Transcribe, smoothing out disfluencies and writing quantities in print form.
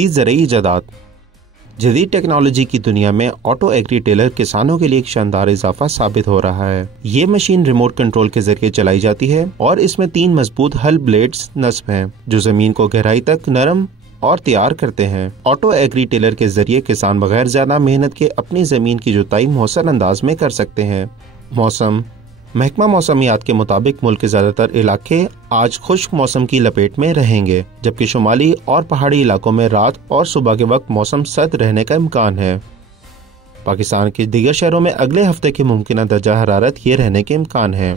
ज़रूरी इजादात। जदीद टेक्नोलॉजी की दुनिया में ऑटो एग्री टेलर किसानों के लिए एक शानदार इजाफा साबित हो रहा है। ये मशीन रिमोट कंट्रोल के जरिए चलाई जाती है और इसमें 3 मजबूत हल ब्लेड्स नस्ब हैं जो जमीन को गहराई तक नरम और तैयार करते हैं। ऑटो एग्री टेलर के जरिए किसान बगैर ज्यादा मेहनत के अपनी जमीन की जुताई मौसर अंदाज में कर सकते हैं। मौसम। महकमा मौसमियात के मुताबिक मुल्क के ज्यादातर इलाके आज खुश्क मौसम की लपेट में रहेंगे, जबकि शुमाली और पहाड़ी इलाकों में रात और सुबह के वक्त मौसम सर्द रहने का इम्कान है। पाकिस्तान के दीगर शहरों में अगले हफ्ते के मुमकिन दर्जा हरारत ये रहने के इम्कान है।